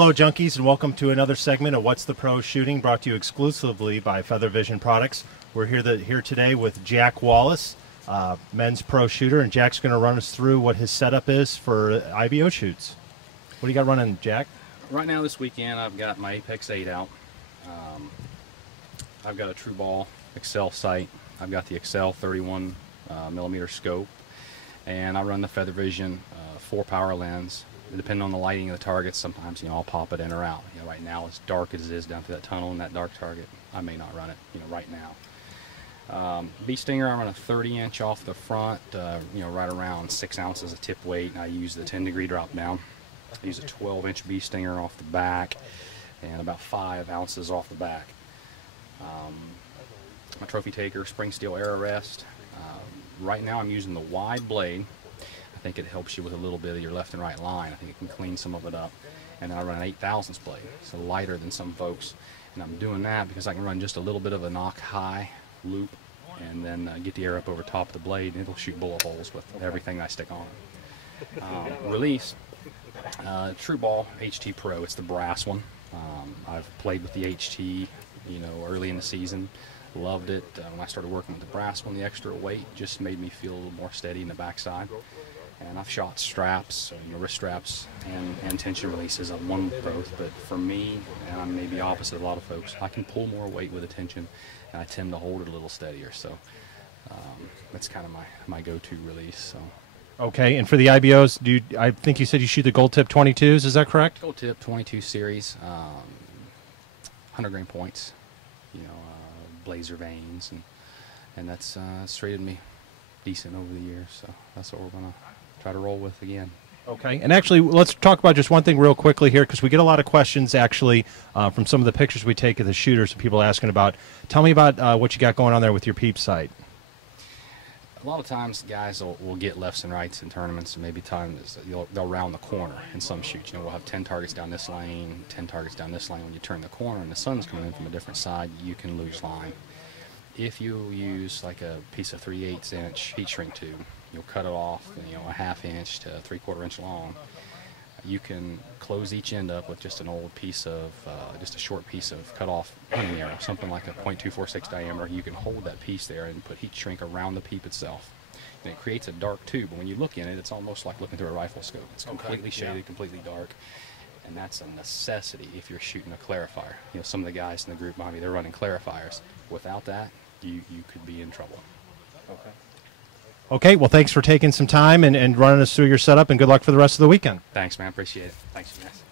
Hello junkies, and welcome to another segment of What's the Pro Shooting, brought to you exclusively by Feather Vision Products. We're here today with Jack Wallace, men's pro shooter, and Jack's going to run us through what his setup is for IBO shoots. What do you got running, Jack? Right now this weekend I've got my Apex 8 out. I've got a True Ball Excel sight. I've got the Excel 31 millimeter scope, and I run the Feather Vision 4-power lens. Depending on the lighting of the targets, sometimes I'll pop it in or out. Right now, as dark as it is down through that tunnel and that dark target, I may not run it. Right now. Bee Stinger, I run a 30-inch off the front. Right around 6 ounces of tip weight. I use the 10-degree drop down. I use a 12-inch Bee Stinger off the back, and about 5 ounces off the back. My trophy taker, spring steel air arrest. Right now, I'm using the wide blade. I think it helps you with a little bit of your left and right line. I think it can clean some of it up. And then I run an 8/1000 blade, so lighter than some folks. And I'm doing that because I can run just a little bit of a knock high loop and then get the air up over top of the blade, and it'll shoot bullet holes with everything I stick on. Release, True Ball HT Pro. It's the brass one. I've played with the HT, early in the season. Loved it. When I started working with the brass one, the extra weight just made me feel a little more steady in the backside. And I've shot straps, wrist straps, and tension releases. I've won both, but for me, and I'm maybe opposite of a lot of folks, I can pull more weight with a tension, and I tend to hold it a little steadier. So that's kind of my go-to release. So. Okay, and for the IBOs, I think you said you shoot the Gold Tip 22s, is that correct? Gold Tip 22 series, 100-grain points, blazer vanes, and that's treated me decent over the years, so that's what we're going to try to roll with again. Okay, and actually let's talk about just one thing real quickly here, because we get a lot of questions actually from some of the pictures we take of the shooters and people asking about. Tell me about what you got going on there with your peep sight. A lot of times guys will get lefts and rights in tournaments, and maybe they'll round the corner in some shoots. We'll have 10 targets down this lane, 10 targets down this lane. When you turn the corner and the sun's coming in from a different side, you can lose line. If you use like a piece of 3/8 inch heat shrink tube, you'll cut it off, a 1/2 inch to 3/4 inch long. You can close each end up with just an old piece of, just a short piece of cut off hunting arrow, something like a .246 diameter. You can hold that piece there and put heat shrink around the peep itself. And it creates a dark tube, but when you look in it, it's almost like looking through a rifle scope. It's completely shaded, completely dark. And that's a necessity if you're shooting a clarifier. Some of the guys in the group, maybe they're running clarifiers. Without that, you could be in trouble. Okay, well, thanks for taking some time and running us through your setup, and good luck for the rest of the weekend. Thanks, man. Appreciate it. Thanks, guys.